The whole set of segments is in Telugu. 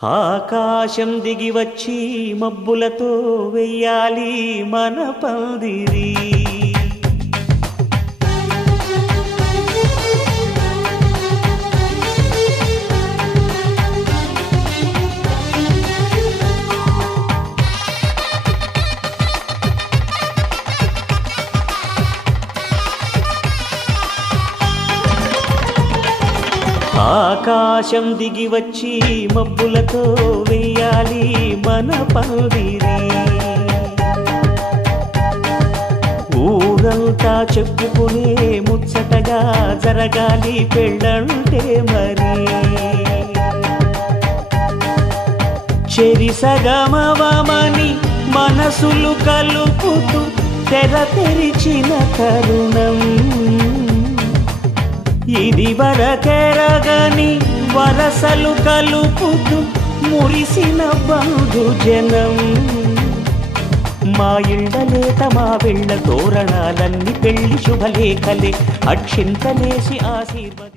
ఆకాశం దిగి వచ్చి మబ్బులతో వెయ్యాలి మన పందిరి. ఆకాశం దిగి వచ్చి మబ్బులతో వెయ్యాలి మన పందిరి. ఊరంతా చెప్పుకునే ముచ్చటగా జరగాలి పెళ్ళంటే మరి. చెరిసగమవమని మనసులు కలుపుతూ తెర తెరిచిన తరుణం ఇది వరకెరగని వరసలు కలుపుతూ మురిసిన బంధుజనం. మా ఇళ్ళలేత మా వెళ్ళ తోరణాలన్నీ పెళ్లి శుభలేఖలే అక్షింతలేసి ఆశీర్వది.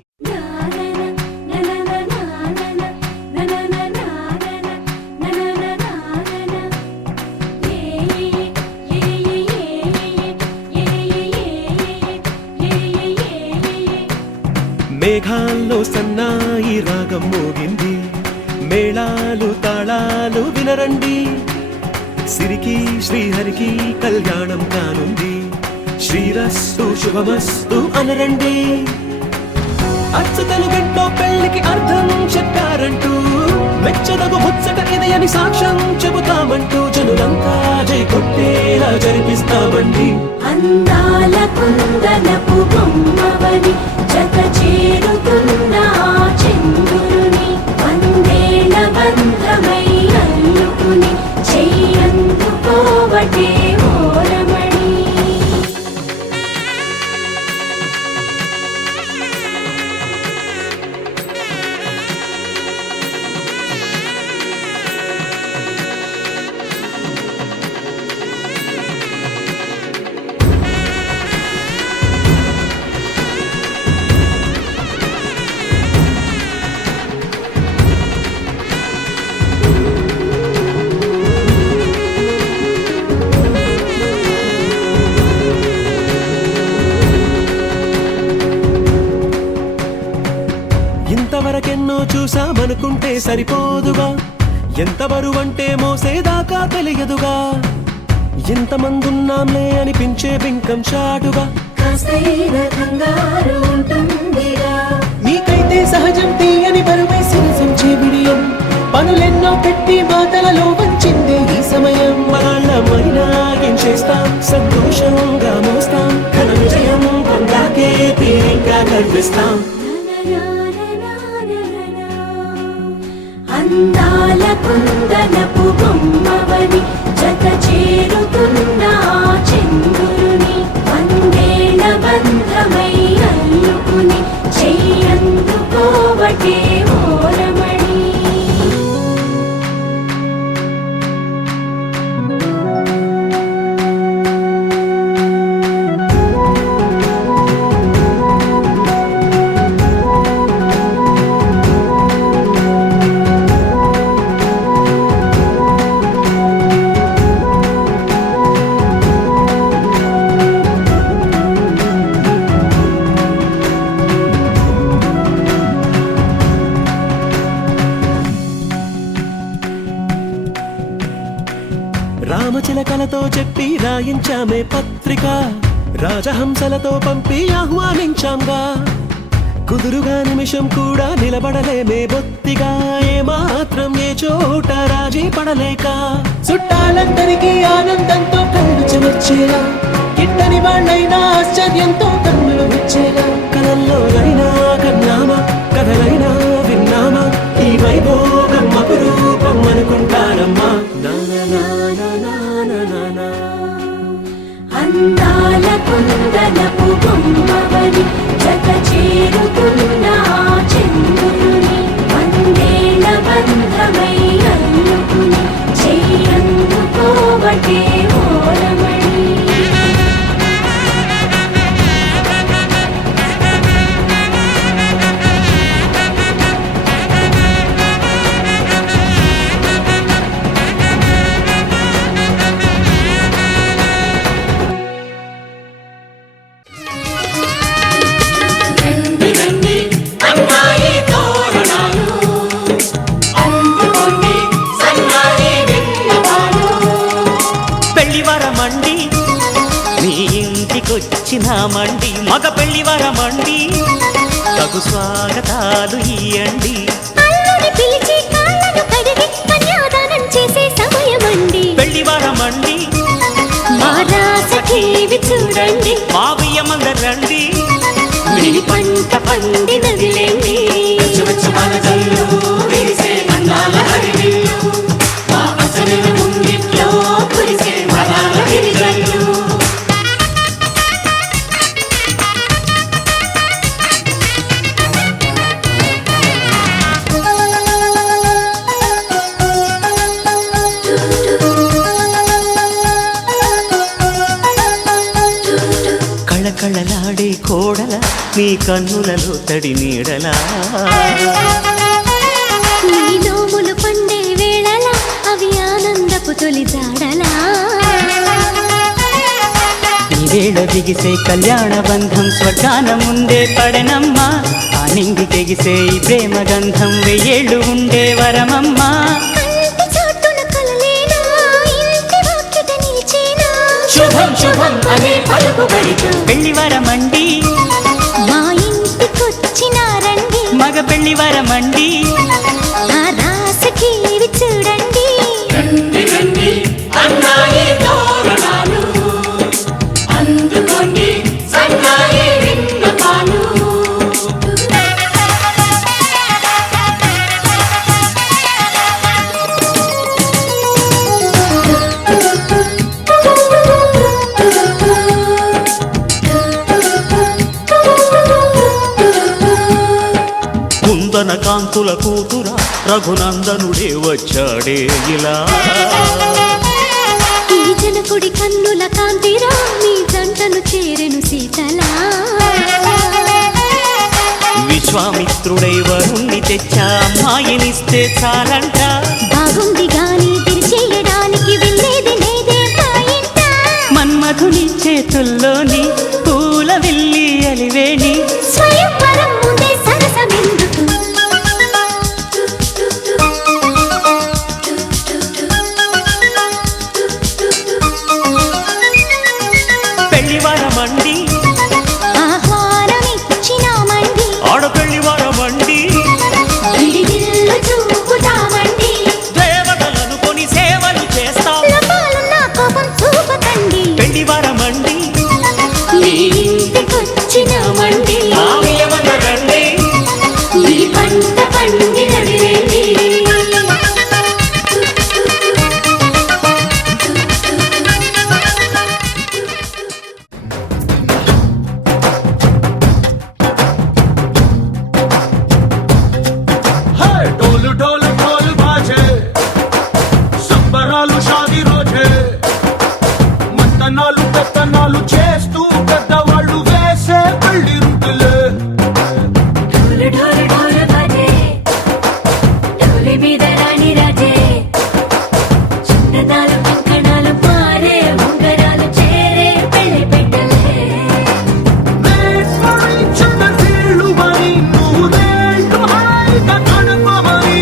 మేఘాల్లో సన్నాయి రాగం మోగింది, మేళాలు తాళాలు వినరండి. సిరికి శ్రీహరికి కళ్యాణం కానుంది, శ్రీరస్తు శుభమస్తు అనరండి. అచ్చతలు గంటో పెళ్లికి అర్థం చెప్పారంటూ మెచ్చదగు ముచ్చట ఇది అని సాక్ష్యం చెబుతామంటూ జనులంతా జై కొట్టేలా జరిపిస్తామండి. అందాల కుందనపు బొమ్మవని జత చేరుతున్న చంద్రుని వందేళ్ల బంధమై అల్లుకుని చెయ్యందుకోవటే ఓరమణి. ఇంతవరకెన్నో చూసామనుకుంటే సరిపోదుగా, ఎంత బరువంటే మోసేదాకా తెలియదుగా. ఎంతమందున్నాంలే అనిపించే బింకం చాటుగా మీకైతే సహజం తీయని బరువై సిరసించే బిడియం. పనులెన్నో పెట్టి మాటలలో వంచింది ఈ సమయం. వాళ్ళమైనా ఏం చేస్తాం, సంతోషంగా మోస్తాం, ఘన విజయం పొందాకే తీరిగ్గా గర్విస్తాం. అందాల కుందనపు బొమ్మవని జత చేరుతున్న చంద్రుని వందేళ్ల బంధమై అల్లుకుని చెయ్యందుకోవటే ఓరమణి. రామచిలకలతో చెప్పి రాయించామే పత్రిక, రాజహంసలతో పంపి ఆహ్వానించాంగా. కుదురుగా నిమిషం కూడా నిలబడలేమే బొత్తిగా, ఏమాత్రం ఏ చోట రాజీ పడలేక. చుట్టాలందరికీ ఆనందంతో కళ్ళు చెమర్చేలా, కిట్టని వాళ్ళైనా ఆశ్చర్యంతో కన్నులు వచ్చేలా. కథల్లోనైనా కన్నామా, కథలైనా విన్నామా, ఈ వైభోగం అపురూపం అనుకుంటారమ్మా. అందాల కుందనపు బొమ్మవని జత చేరుతున్న చంద్రుని వందేళ్ల బంధమై అల్లుకుని చెయ్యందుకోవటే ఓరమణి. వరమండి మీ ఇంటికొచ్చినామండి మగ పెళ్లి వరమండి తగు స్వాగతాలు ఇయ్యండి అల్లుని పిలిచి కాళ్ళను కడిగి కన్యాదానం చేసే సమయమండి పెళ్లి వరమండి మా రాసఖీవి చూడండి మా బియ్యమందరండి మీ పంట పండినదిలేండి ముంగిట్లో కురిసే వరాల గిరిజల్లు కళకళలాడే కోడల నీ కన్నులలో తడి నీడలా నీ నోములు పండే వేళలా అవి ఆనందపు తొలి జాడలా ఈ వేళ దిగిసే కళ్యాణ బంధం స్వర్గాన ముందే పడనమ్మా ఆ నింగి తెగిసే ఈ ప్రేమ గంధం వెయ్యేళ్ళు ఉండే వరమమ్మా కంటి చాటున కలలేనా ఇంటి వాకిట నిలిచేనా శుభం శుభం అనే పలుకుబడితో పెళ్లి వరమండి మా ఇంటికొచ్చినారండి మగ పెళ్లి వరమండి ఆ రాసఖీవి చూడండి కుందన కాంతుల కూతురా రఘునందనుడే వచ్చాడే ఇలా ఈ జనకుడి కన్నుల కాంతిరా మీ జంటను చేరెను సీతలా విశ్వామిత్రుడై వరుణ్ణి తెచ్చా అమ్మాయినిస్తే చాలంట బాగుంది గాని తిరిచేయడానికి వెళ్ళేది లేదే మా ఇంట మన్మధుని చేతుల్లోని పూల విల్లి అలివేణి స్వయంవరం ముందే సరసమెందుకు పెళ్లి వరమండి ఆహ్వానమిచ్చినామండి ఆడపెళ్లి వరమండి విడిదిల్లు చూపుతామండి దేవతలను కొని సేవలు చేస్తాం లోపాలున్న కోపం చూపకండి పెళ్లి వరమండి మీ ఇంటికొచ్చినామండి ఆమెయమనరండి మీ పంట పండినదిలేండి ढोल ढोल ढोल बाजे సంబరాలు షాది రోజే మంతనాలు పెత్తనాలు చేస్తూ పెద్దవాళ్ళు వేసే పెళ్లి రుట్టులే ढोल ढोल ढोल बाजे ढोली మీద రాణి రాజే చిన్నదాలు కంకణాలు మారే ఉంగరాలు చేరే పెళ్లి పెట్టలే చిన్న వీళ్ళు మరి నువ్వు నేళ్ళు హాయిగా కడుకోమని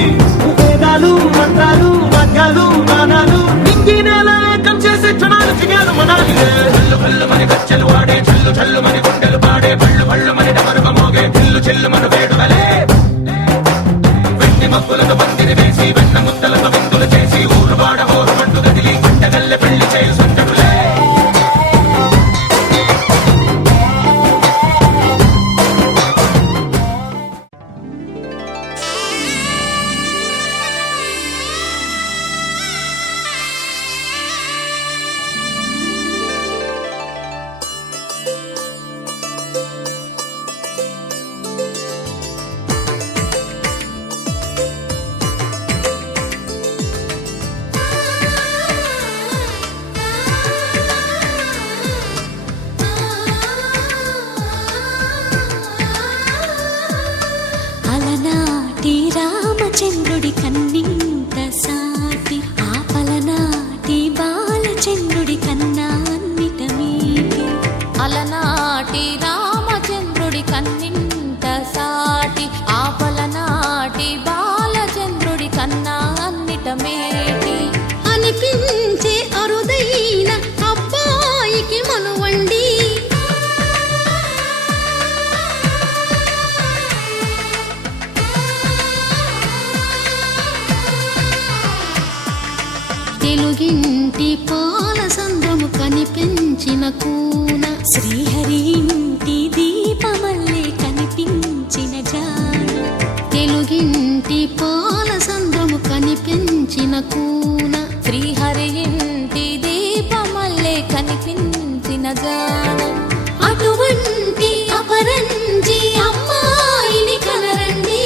వేదాలు మంత్రాలు వాద్యాలు గానాలు నింగి నేల ఏకం చేసే క్షణాలు చిగాలు మనాలి హల్లు హల్లు మరి గచ్చెలు వాడే చల్లు చల్లు మరి గుండెలు పాడే పళ్ళు పళ్ళు మరి డమరుగ మోగే చిల్లు చిల్లు మన వేడువలే వెండి మబ్బులతో పందిరి వేసి వెన్న ముద్దలతో విందులు చేసి ఊరు వాడ హోరు మంటు గదిలి పంటగల్లె పెళ్లి చేయు సందడులే కనిపించిన కూన శ్రీహరి ఇంటి దీపమల్లే కనిపించిన జాన తెలుగింటి పాల సంద్రము కనిపించిన కూన శ్రీహరి ఇంటి దీపమల్లే కనిపించిన జాన అటువంటి అపరంజి అమ్మాయిని కనరండి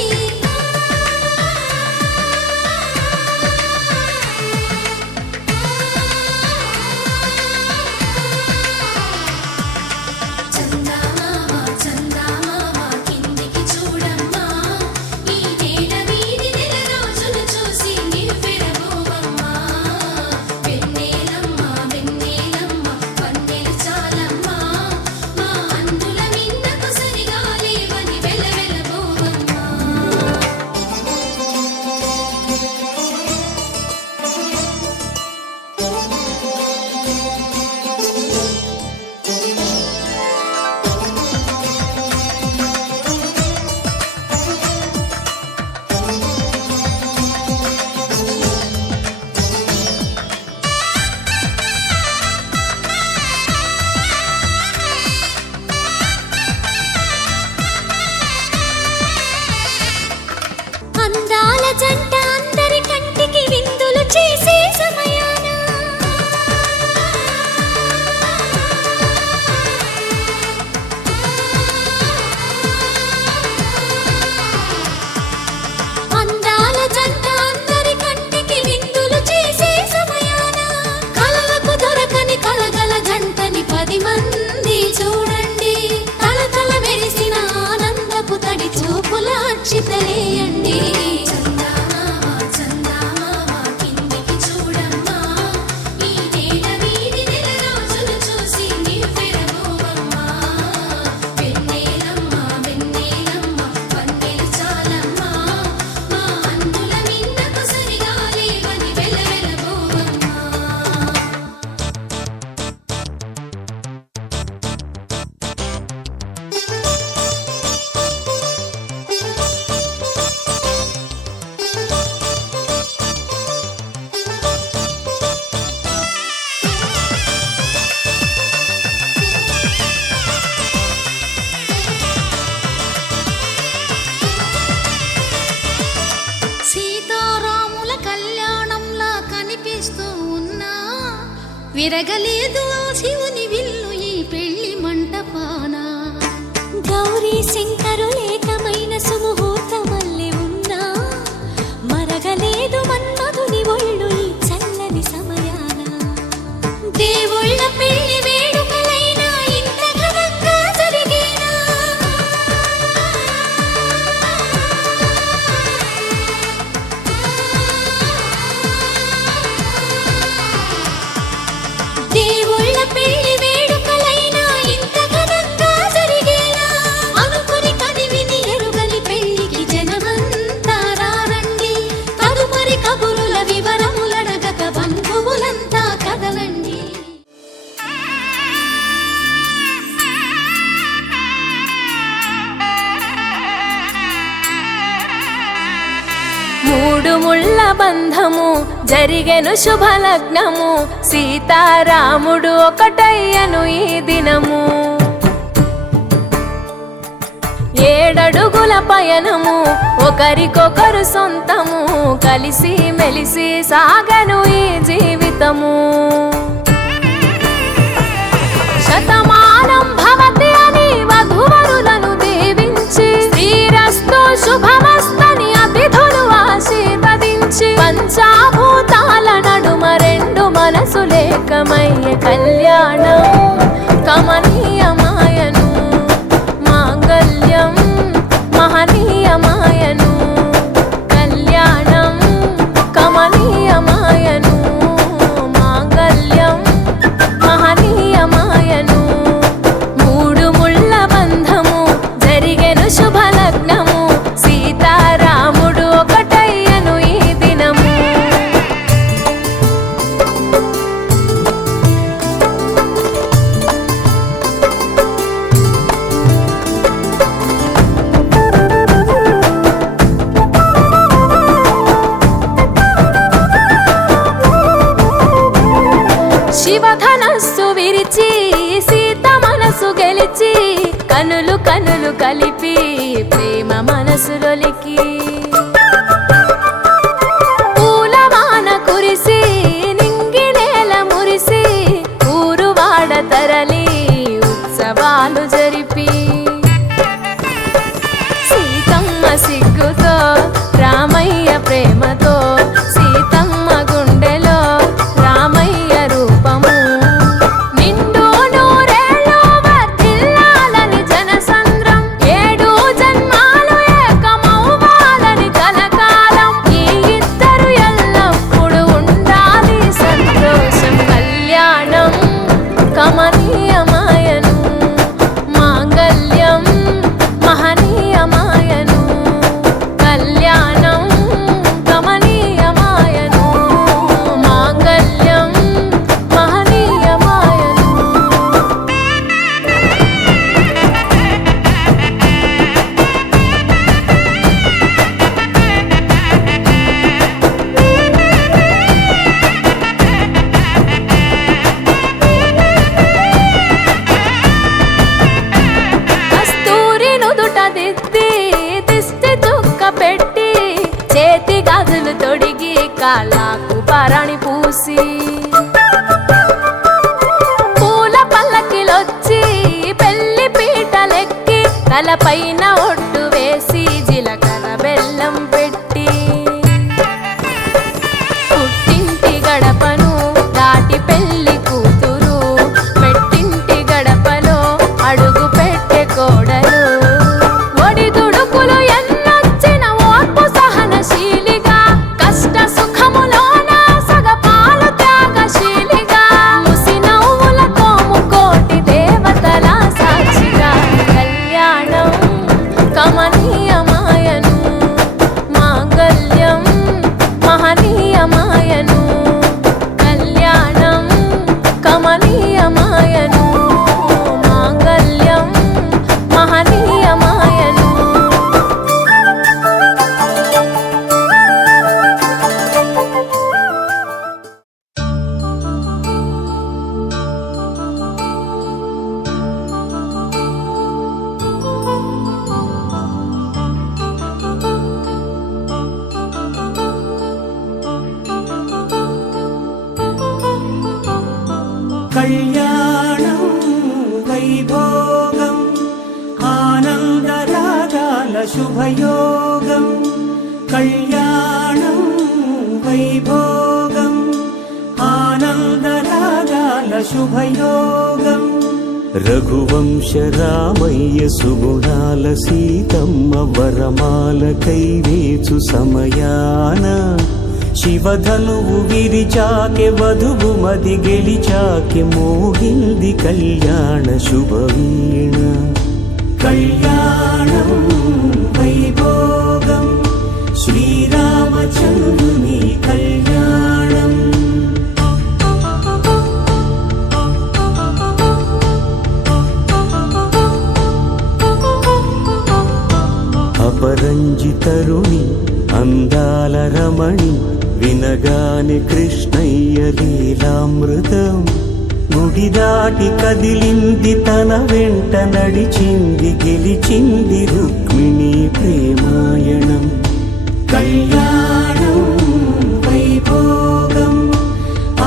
అందాల జంట అందరి కంటికి విందులు చేసే సమయాన అందాల జంట అందరి కంటికి విందులు చేసే సమయాన కలలకు దొరకని కలగల జంటని 10 మంది చూడండి తలతల మెరిసిన ఆనందపు తడి చూపుల అక్షితలేయండి సీతారాముల కళ్యాణంలా కనిపిస్తూ ఉన్నా విరగలేదు శివుని విల్లు ఈ పెళ్లి మంటపాన గౌరీ శంకరులేకమైన సుముహూర్తమల్లె ఉన్నా మరగలేదు మన్మధుని ఒళ్ళు ఈ చల్లని సమయాన దేవుళ్ళ పెళ్లి వేడుకలైనా ఇంత ఘనంగా జరిగేనా దేవుళ్ళ పెళ్లి వేడుకలైనా ఇంత ఘనంగా జరిగేలా అనుకుని కనివిని ఎరుగని పెళ్లికి జనమంతా రారండి తదుపరి కబురుల వివరములడగక బంధువులంతా కదలండి మూడు ముళ్ళ బంధము జరిగెను శుభలగ్నము సీతారాముడు ఒకటయ్యను ఈ దినము 7 అడుగుల పయనము ఒకరికొకరు సొంతము కలిసి మెలిసి సాగను ఈ జీవితము శతమానం భవతి అని వధువరులను దీవించి శ్రీరస్తు శుభమస్తని అతిథులు ఆశీర్వదించి పంచాభూతాల నడుమ 2 మనసులేకమయ్యే కళ్యాణం కమనీయమాయను మాంగళ్యం మహనీయమాయను కళ్యాణం కమనీయమాయను మాంగళ్యం మహనీయమాయను 3 ముళ్ళ బంధము జరిగెను శుభలగ్నము సీతారాముడు ఒకటయ్యను ఈ దినము కనులు కనులు కలిపి ప్రేమ మనసులొలికి పూలవాన కురిసి నింగి నేల మురిసి ఊరు వాడ తరలి ఉత్సవాలు జరిపి సీతమ్మ సిగ్గుతో రామయ్య ప్రేమతో సీతమ్మ గుండెలో రామయ్య రూపము నిండు నూరేళ్ళు వర్ధిల్లాలని జనసంద్రం ఏడు జన్మాలు ఏకమవ్వాలని కలకాలం ఈ ఇద్దరు ఎల్లప్పుడూ ఉండాలి సంతోషం కళ్యాణం కమనీయమాయను మాంగళ్యం మహనీయమాయను కళ్యాణం కమనీయమాయను మాంగళ్యం మహనీయమాయను కస్తూరి నుదుట దిద్ది దిష్టి చుక్క పెట్టి చేతి గాజులు తొడిగి కాళ్ళకు పరాణి పూసి పూల పల్లకిలొచ్చి పెళ్లి పీటలెక్కి తలపైన ఒట్టు వేసి జీలకర్ర బెల్లం పెట్టి పుట్టింటి గడపను దాటి పెళ్లి కూతురు మెట్టింటి గడపలో అడుగు పెట్టే కోడలు ఒడిదుడుకులు ఎన్నొచ్చిన ఓర్పు సహనశీలిగా కష్ట సుఖములోన సగపాలు త్యాగశీలిగా ముసి నవ్వులతో ముకోటి దేవతల సాక్షిగా కళ్యాణం కమనీయమాయను మాంగళ్యం మహనీయమాయను కళ్యాణం కమనీయమాయను మాంగళ్యం మహనీయమాయను కళ్యాణం వైభోగం ఆనందరాగాల శుభయోగం కళ్యాణం వైభోగం ఆనందరాగాల శుభయోగం రఘువంశ రామయ్య సుగుణాల సీతమ్మ వరమాల కైవేచు సమయాన శివధనువు విరిచాకె వధువు మది గెలిచాకె మోగింది కళ్యాణ శుభవీణ కళ్యాణం వైభోగం శ్రీరామచంద్రుని కళ్యాణం అపరంజి తరుణి అందాల రమణి వినగాని కృష్ణయ్య లీలామృతం గుడి దాటి కదిలింది తన వెంట నడిచింది గెలిచింది రుక్మిణి ప్రేమాయణం కళ్యాణం వైభోగం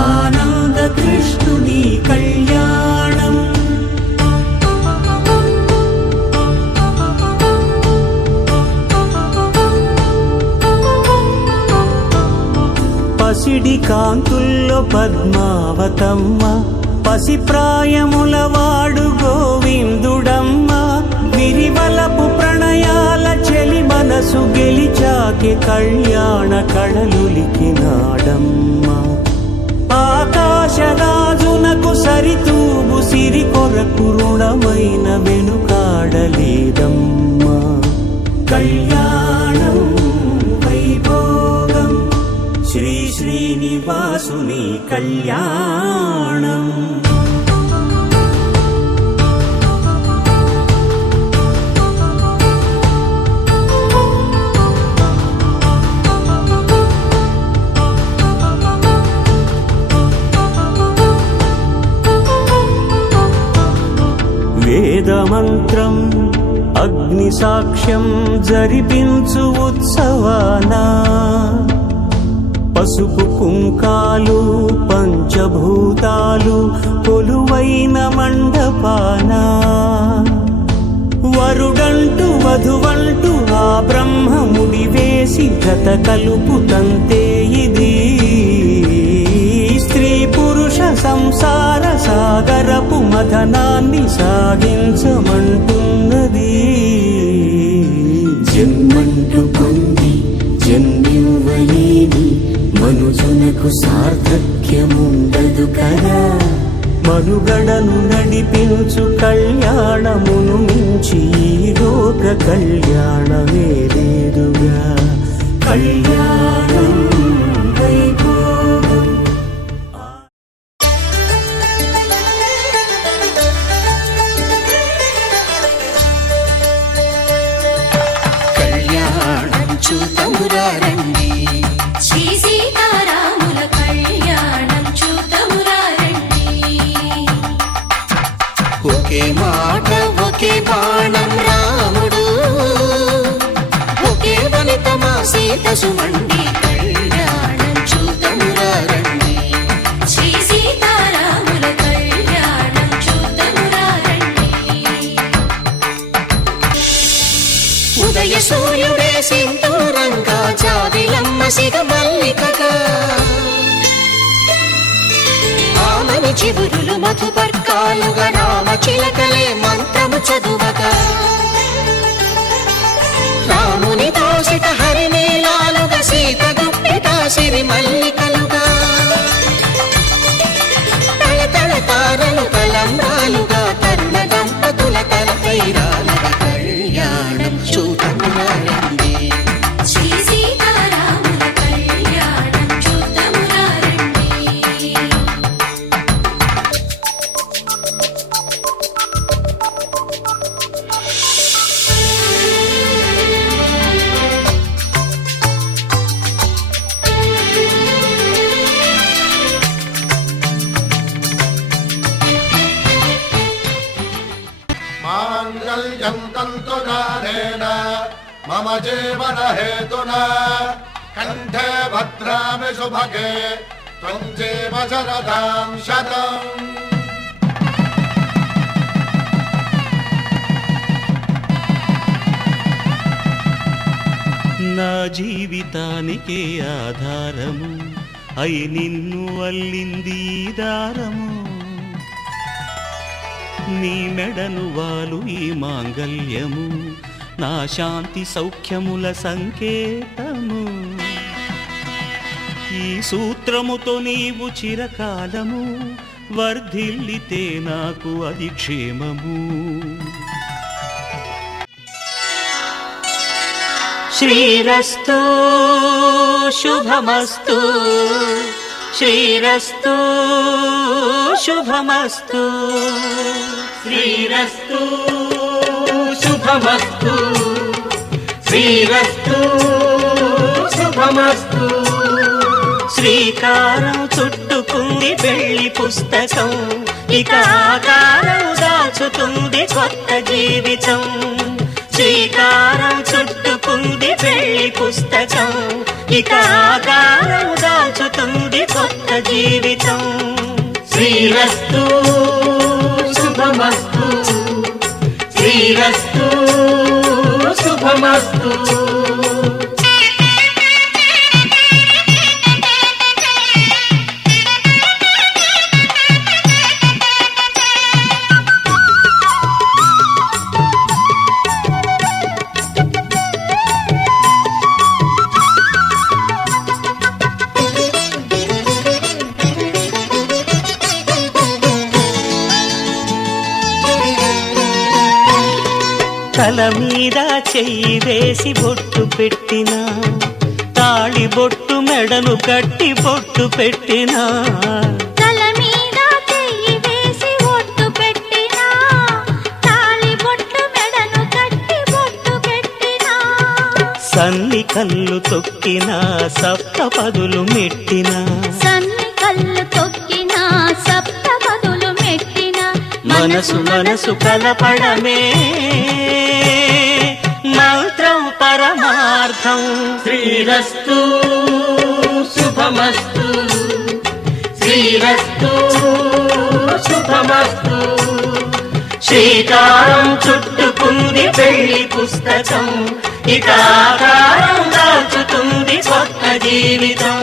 ఆనంద కృష్ణుని కళ్యాణం పసిడి కాంతుల్లో పద్మావతమ్మ పసిప్రాయముల వాడు గోవిందుడమ్మ విరివలపు ప్రణయాల చెలి మనసు గెలిచాకి కళ్యాణ కళలులికినాడమ్మ ఆకాశరాజునకు సరితూగు సిరి కొరకు రుణమైన వెనుకాడలేదమ్మా కళ్యాణం వైభోగం శ్రీ శ్రీనివాసుని కళ్యాణం వేదమంత్రం అగ్ని సాక్ష్యం జరిపించు ఉత్సవాన పసుపు కుంకాలు పంచభూతాలు కొలువైన మండపాన వరుడంటూ వధువంటూ ఆ బ్రహ్మముడి వేసి గత కలుపుతంతే ఇది స్త్రీ పురుష సంసార సాగరపు మథనాన్ని సాగించమంటున్నది. జన్మంటూ పొంది జన్మివ్వలేని మనుజునకు సార్థక్యముండదు కదా. మనుగడను నడిపించు కళ్యాణమును మించి లోక కళ్యాణమే లేదుగా. కళ్యాణం వైభోగం కళ్యాణం చూతమురారండి. శ్రీ సీతారాముల కళ్యాణం చూతమురారండి. ఒకే మాట ఒకే బాణం రాముడు, ఒకే వనిత మా సీత సుమండి. కళ్యాణం చూతమురారండి. శ్రీ సీతారాముల కళ్యాణం చూతమురారండి. ఉదయ సూర్యుడే సింధూరంగా జాబిలమ్మ సిగ మల్లికగా ఆమని చివురులు మధుపర్కాలుగా రామ చిలకలే మంత్రము చదువగా రాముని దోసిట హరినీలాలుగా సీత గుప్పిట సిరి మల్లికలుగా తల తల తారలు తలంబ్రాలుగా తరుణ దంపతుల తలపై రాలగా కళ్యాణం చూతమురారండి. శ్రీ సీతారాముల కళ్యాణం చూతమురారండి. माङ्गल्यं तन्तुनानेन मम जीवन हेतुना कण्ठे भद्रामि सुभगे त्वं जीव शरदां शतम्. నా జీవితానికే ఆధారము అయి నిన్ను అల్లింది దారము. నీ మెడను వాలు ఈ మాంగల్యము నా శాంతి సౌఖ్యముల సంకేతము. ఈ సూత్రముతో నీవు చిరకాలము వర్ధిల్లితే నాకు అది క్షేమము. శ్రీరస్తు శుభమస్తు, శ్రీరస్తు శుభమస్తు, శ్రీరస్తు శుభమస్తు, శ్రీరస్తు శుభమస్తు. శ్రీకారం చుట్టుకుంది పెళ్లి పుస్తకం, ఇక ఆకారం దాచుతుంది కొత్త జీవితం. శ్రీకారం చుట్టుకుంది పెళ్లి పుస్తకం, ఇక ఆకారం దాచుతుంది కొత్త జీవితం. శ్రీరస్తు శుభమస్తు, శ్రీరస్తు శుభమస్తు. తల మీద చెయ్యి వేసి బొట్టు పెట్టినా, తాళి బొట్టు మెడను కట్టి బొట్టు పెట్టినా. తల మీద చెయ్యి వేసి బొట్టు పెట్టినా, తాళి బొట్టు మెడను కట్టి బొట్టు పెట్టినా. సన్ని కళ్ళు తొక్కినా సప్తపదులు మెట్టినా, సన్ని కళ్ళు తొక్కినా సప్తపదులు మెట్టినా. మనసు మనసు కలపడమే మంత్రం పరమార్థం. శ్రీరస్తు శుభమస్తు, శ్రీరస్తు శుభమస్తు. శ్రీకారం చుట్టుకుంది పెళ్లి పుస్తకం, ఇక ఆకారం దాచుతుంది కొత్త జీవితం.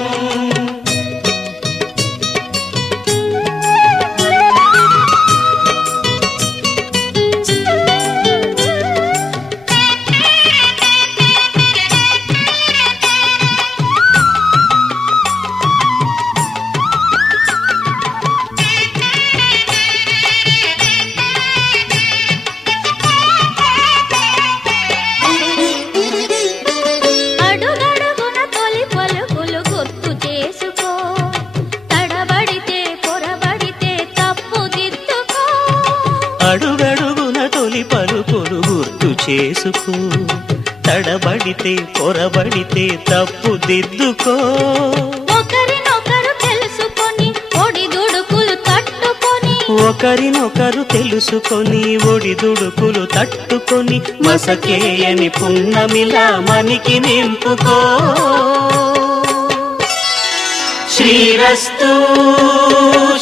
అడుగడుగున తొలి పలుకులు గుర్తు చేసుకో, తడబడితే పొరబడితే తప్పు దిద్దుకో. అడుగడుగున తొలి పలుకులు గుర్తు చేసుకో, తడబడితే పొరబడితే తప్పు దిద్దుకో. ఒకరినొకరు తెలుసుకొని ఒడిదుడుకులు తట్టుకొని, ఒకరినొకరు తెలుసుకొని ఒడిదుడుకులు తట్టుకొని మసకేయని పున్నమిలా మనికి నింపుకో. శ్రీరస్తు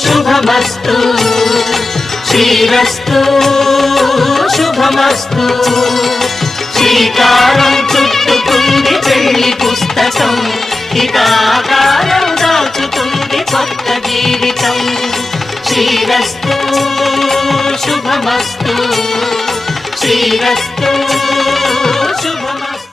శుభమస్తు, శ్రీరస్తు శుభమస్తు. శ్రీకారం చుట్టుకుంది పెళ్లి పుస్తకం, ఇక ఆకారం దాచుతుంది కొత్త జీవితం. శ్రీరస్తు శుభమస్తు, శ్రీరస్తు శుభమస్తు.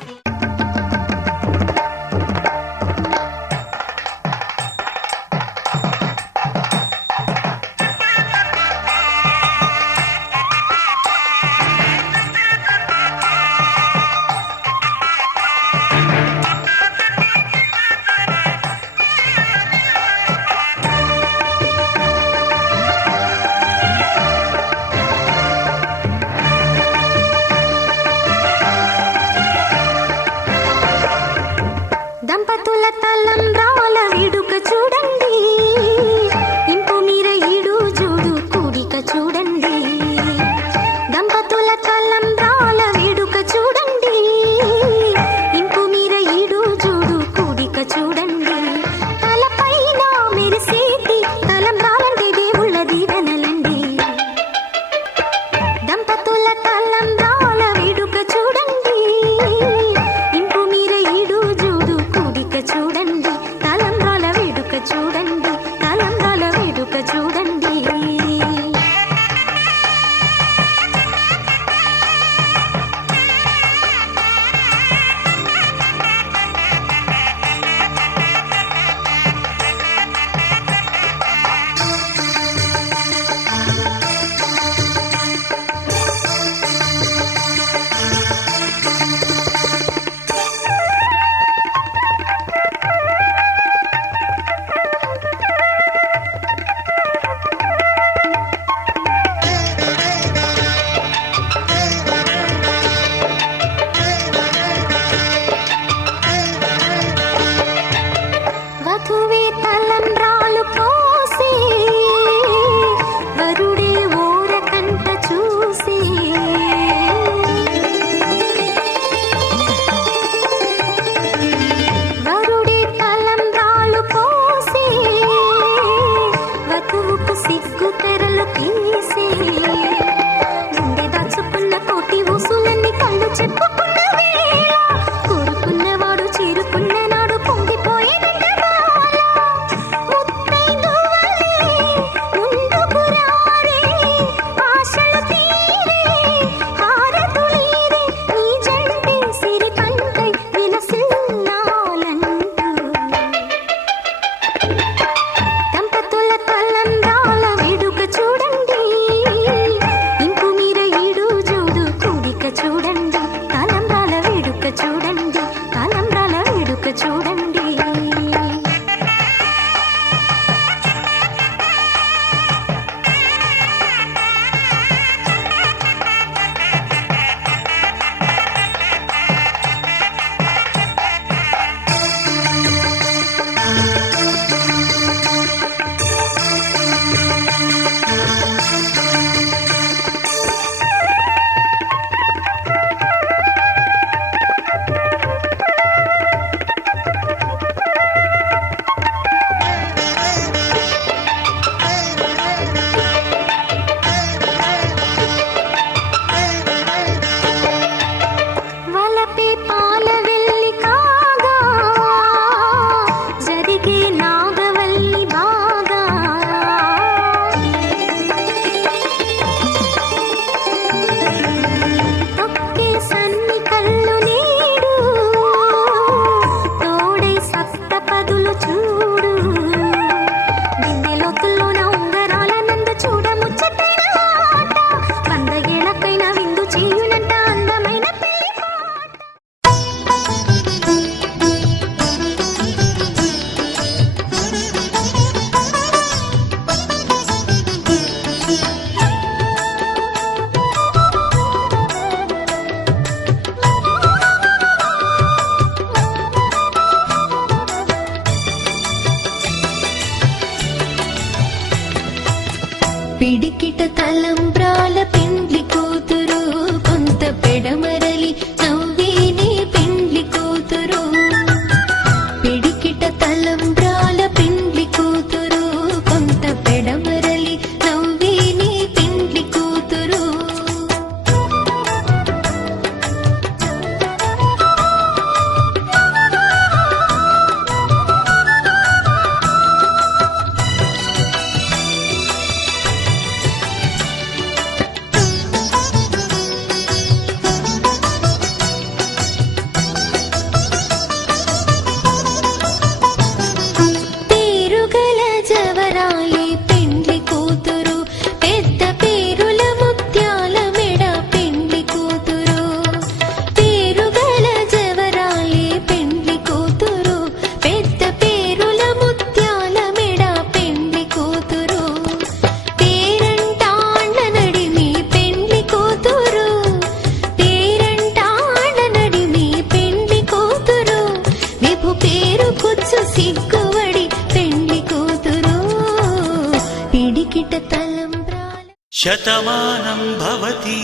శతమానం భవతి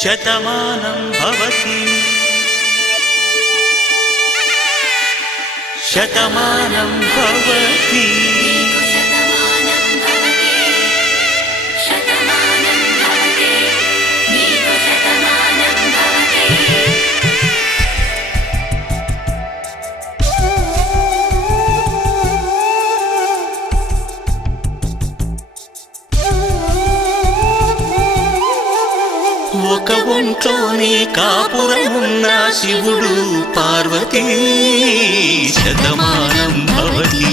శతమానం భవతి శతమానం భవతి ఒక ఒంట్లోనే కాపురమున్న శివుడు పార్వతీ శతమానం భవతి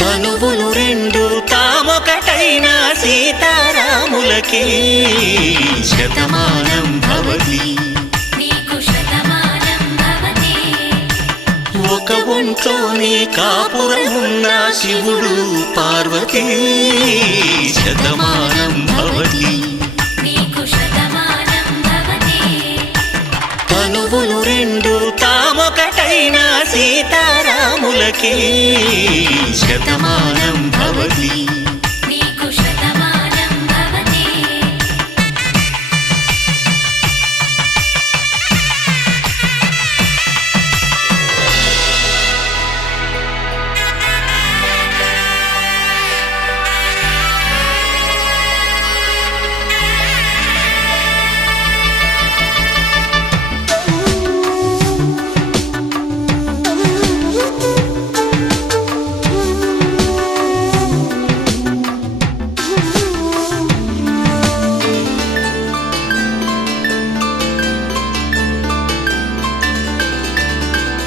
తనువులు రెండు తామొకటైన సీతారాములకి శతమానం భవతి ఒక ఒంట్లోనే కాపురమున్న శివుడు పార్వతీ శతమానం భవతి తనువులు రెండు తామొకటైన సీతారాములకి శతమానం భవతి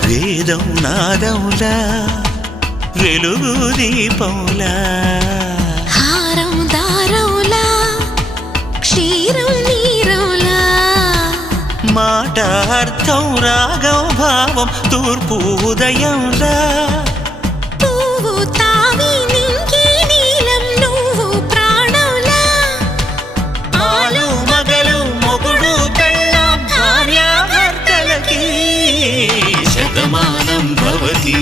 వేదం నాదములా వెలుగు దీపములా హారం దారవులా క్షీరం నీరవులా మాట అర్థం రాగం భావం తూర్పు ఉదయంలా పువ్వు తావి నింగి నీలం నువ్వు ప్రాణంలా ఆలు మగలు మొగుడు పెళ్ళాం భార్యాభర్తలకి శతమానం భవతి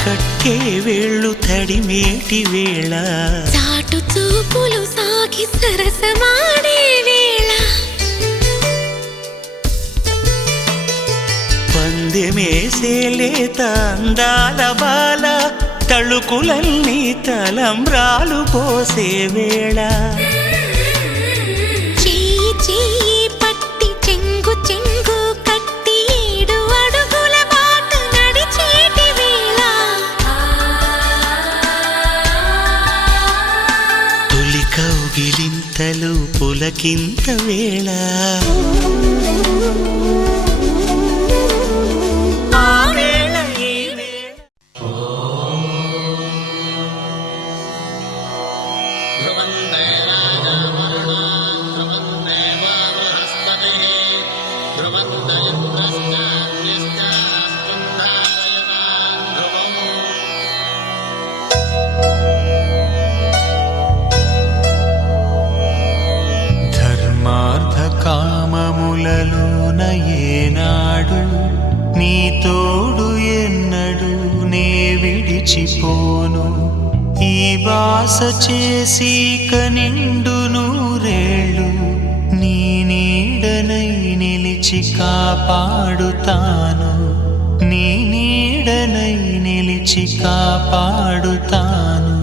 కట్టే వేళ్ళు తడిమేటి వేళ చాటు చూపులు సాగి సరసమాడే వేళ పందెమేసే లేత అందాల బాల తళుకులన్నీ తలంబ్రాలు పోసే వేళ చెయ్యి చెయ్యి పట్టి చెంగు చెంగు కట్టి 7 అడుగుల బాట నడిచేటి వేళ తొలి కౌగిలింతలు పులకింత వేళ కామములలోన ఏనాడు నీ తోడు ఎన్నడు నే విడిచిపోను ఈ వాస చేసి కనిండు నూరేళ్ళు నీ నీడనై నిలిచి కాపాడుతాను నీ నీడనై నిలిచి కాపాడుతాను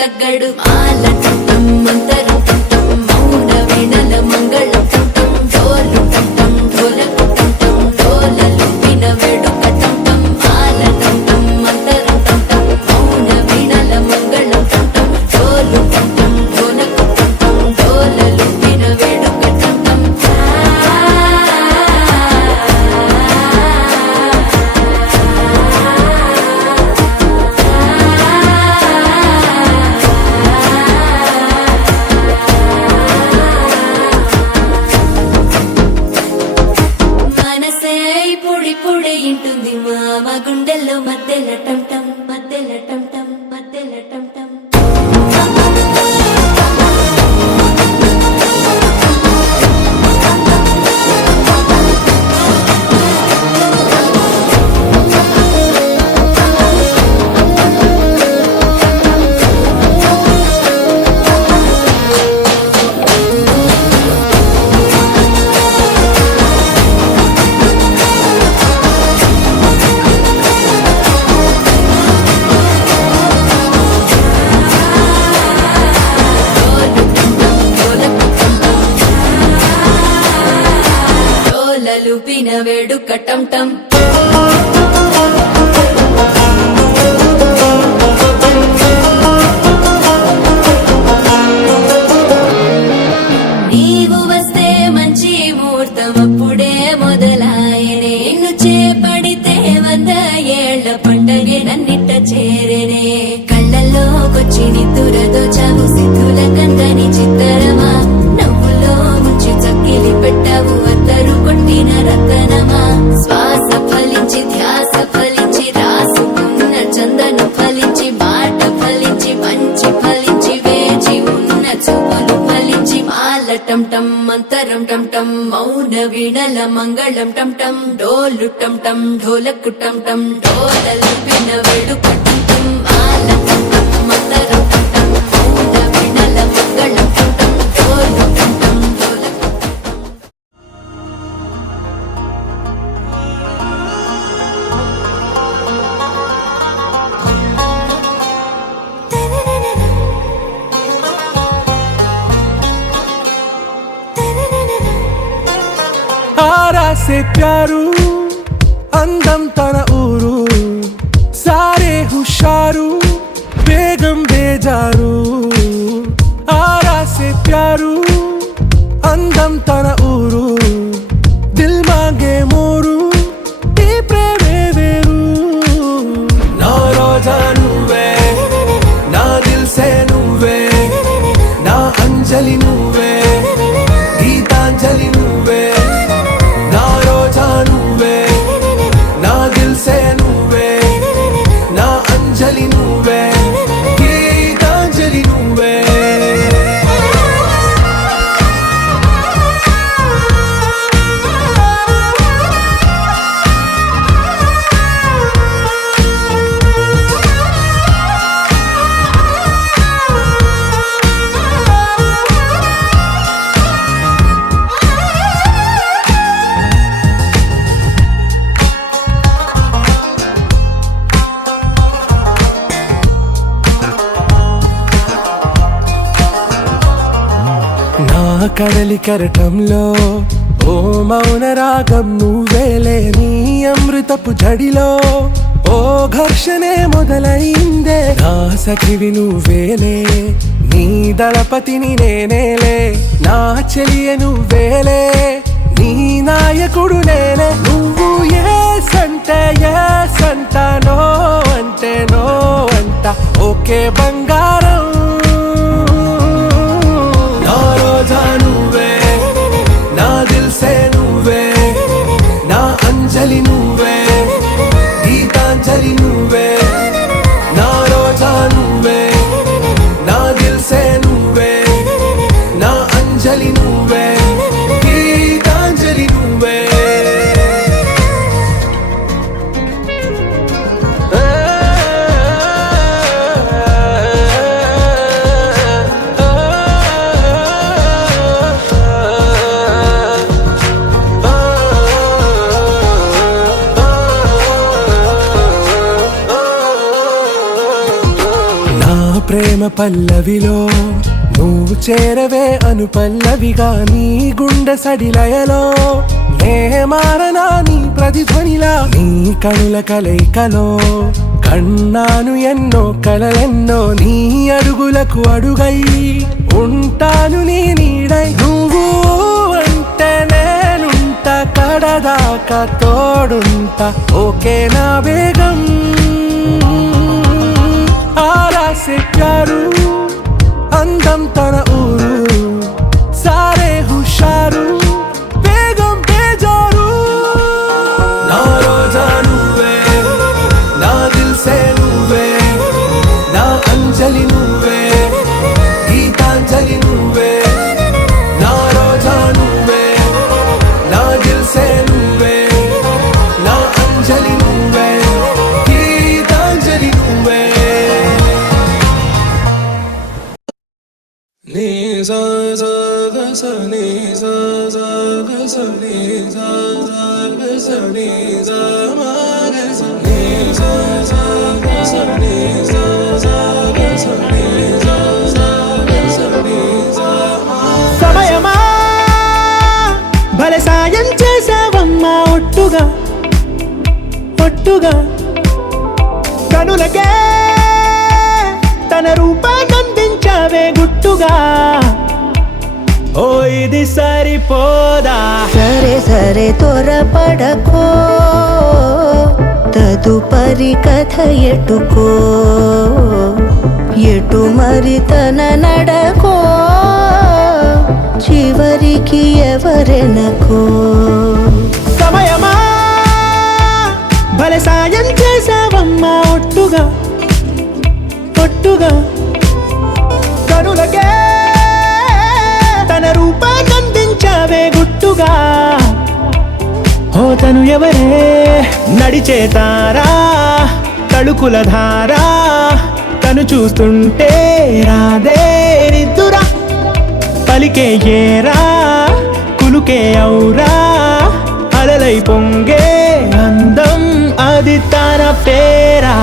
తగ్గడు మాల టం మంతరం టం మౌన వీణల మంగళం టం డోలు టం ఢోలకు టం డోలలు విన వేడుక టం మాల టం మంతరం టం మౌన వీణల మంగళం టం డోలు టం ఢోలకు టం డోలలు విన వేడుక టం మనసే పొడి పొడి ఇంటుంది మామ గుండెల్లో మధ్యల టం టం మధ్యల టం టం మధ్యల టం టం డోలలు విన వేడుక టం టం నీవు వస్తే మంచి ముహూర్తం అప్పుడే మొదలాయనే నిన్ను చేపడితే 100 ఏళ్ల పండగే నన్నిట్ట చేరేనే కళ్ళల్లోకొచ్చి నిద్దురతో చావు సిద్ధుల కందని చిత్తరమా నవ్వులో ముంచి చక్కిలి పెట్టావు అద్దరు కొట్టిన రతనమా శ్వాస ఫలించి ధ్యాస ఫలించి రాసుకున్న చందను ఫలించి మాట ఫలించి మంచి ఫలించి వేచి ఉన్న చూపులు ఫలించి మాల టం టం మంతరం టం టం మౌన వీణల మంగళం టం టం డోలు టం టం ఢోలకు టం టం డోలలు విన వేడుక టం టం మాల టం టం మంతరం టం టం మౌన వీణల మంగళం టం టం డోలు టం టం ఢోలకు ఆరా సే ప్యారు అందం తన ఊరు సారే హుషారు బేగం బేజారు ఆరా సే ప్యారు అందం తన ఊరు దిల్ మాంగే మోరు ఈ ప్రేమే వేరు నా రోజా నువ్వే నా దిల్ సే నువ్వే నా అంజలి నువ్వే గీతాంజలి నువ్వే నా రోజా నువ్వే నా దిల్ సే నువ్వే నా అంజలి నువ్వే గీతాంజలి నువ్వే కడలి కరటంలో ఓ మౌన రాగం నువ్వేలే నీ అమృతపు జడిలో ఓ ఘర్షణే మొదలైందే నా సఖివి నువ్వేలే నీ దళపతిని నేనేలే నా చెలియ నువ్వేలే నీ నాయకుడు నేనే నువ్వు ఏ సంట నో అంటే నో అంట ఓకే బంగారం నా రోజా నువ్వే నా దిల్ సే నువ్వే నా అంజలి నువ్వే గీతాంజలి నువ్వే నా రోజా నువ్వే నా దిల్ సే నువ్వే నా అంజలి నువ్వే గీతాంజలి నువ్వే ప్రేమ పల్లవిలో నువ్వు చేరవే అను పల్లవిగా నీ గుండె సడిలయలో నే మారనా నీ ప్రతిధ్వనిలా నీ కనుల కలయికలో కన్నాను ఎన్నో కలలెన్నో నీ అడుగులకు అడుగై ఉంటాను నీ నీడై నువ్వు అంటే నేనుంట కడదాకా తోడుంట ఓకే నా బేగం ఆరాసే ప్యారు అందం తన ఊరు సారే హుషారు బేగం బేజారు నా రోజా నువ్వే నా దిల్ సే నువ్వే నా అంజలి నువ్వే గీతాంజలి నువ్వే నా రోజా నువ్వే నా దిల్ సే నువ్వే నా అంజలి నువ్వే గీతాంజలి నువ్వే నీ సా సా గ స నీ సా సా గ స నీ సా సా గ స నీ సా మా గ స నీ సా సా గ స నీ సా సా గ స నీ సా సా గ స నీ సా మా సమయమా భలే సాయం చేసావమ్మా ఒట్టుగా ఒట్టుగా కనులకే తన రూపాన్నందించావే గుట్టుగా ఓ ఇది సరిపోదా సరే సరే త్వరపడకో తదుపరి కథ ఎటుకో ఎటు మరి తన నడకో చివరికి ఎవరెనకో సమయమా భలే సాయం చేసావమ్మా ఒట్టుగా ఒట్టుగా కనులకే తన రూపాన్నందించావే గుట్టుగా ఓ తను ఎవరే నడిచే తారా తళుకుల ధారా తను చూస్తుంటే రాదే నిద్దురా పలికే ఏరా కులుకే ఔరా అలలై పొంగే అందం అది తన పేరా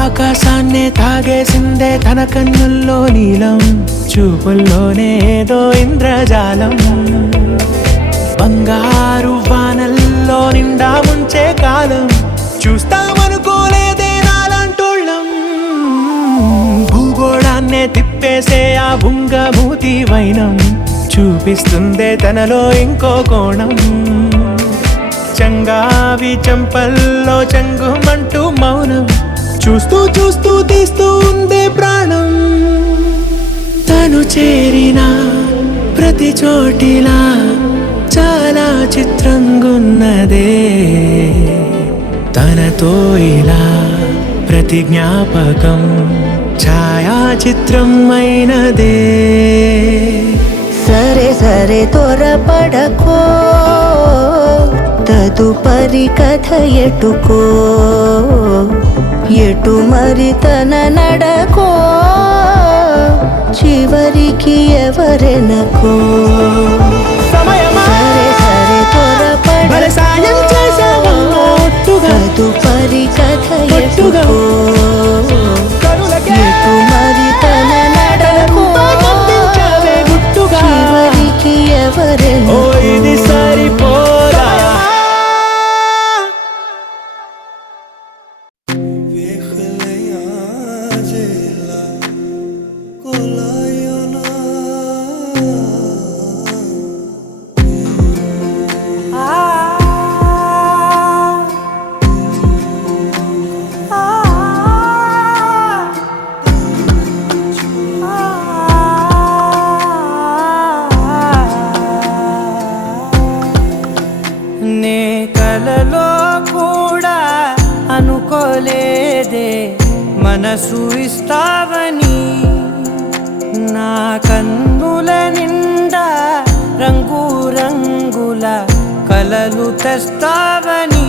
ఆకాశాన్నే తాగేసిందే తన కన్నుల్లో నీలం చూపుల్లోనే ఏదో ఇంద్రజాలం బంగారు వానల్లో నిండా ముంచే కాలం చూస్తామనుకోలేదే నాలంటోళ్ళం భూగోళాన్నే తిప్పేసే ఆ బుంగమూతి వైనం చూపిస్తుందే తనలో ఇంకో కోణం చంగావి చెంపల్లో చంగుమంటూ మౌనం చూస్తూ చూస్తూ తీస్తూ ఉందే ప్రాణం తను చేరిన ప్రతి చోటిలా చాలా చిత్రంగున్నదే తనతో ఇలా ప్రతి జ్ఞాపకం ఛాయాచిత్రం అయినదే సరే సరే త్వరపడకో తదుపరి కథ ఎటుకో ఎటు మరి తన నడకో చివరికి ఎవరెనకో సమయమా సరే సరే భలే సాయం చేసావమ్మా ఒట్టుగా తదుపరి కథ ఒట్టుగా ఎటుకో కనులకే ఎటు మరి తన నడకో రూపాన్నందించావే గుట్టుగా చివరికి ఓ ఎవరెనకో ఇది సరిపోదా నే కలలో కూడా అనుకోలేదే మనసు ఇస్తావని నా కన్నుల నిండా రంగు రంగుల కలలు తెస్తావని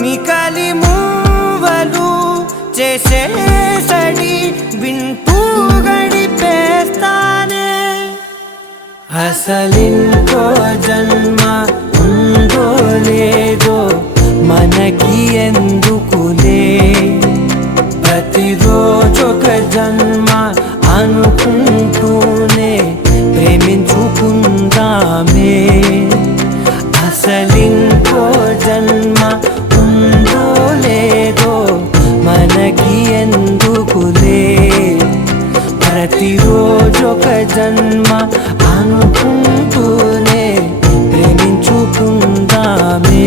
నికలి మూవలు చేసేసడి వింటూ గడిపేస్తానే అసలింకో జన్మ ఉందో లేదో మనకి ఎందుకులే ప్రతిరోజొక జన్మ అనుకుంటూనే ప్రేమించుకుందామే అసలింకో జన్మ ఉందో లేదో మనకి ఎందుకులే ప్రతిరోజొక జన్మ అనుకుంటూనే ప్రేమించుకుందామే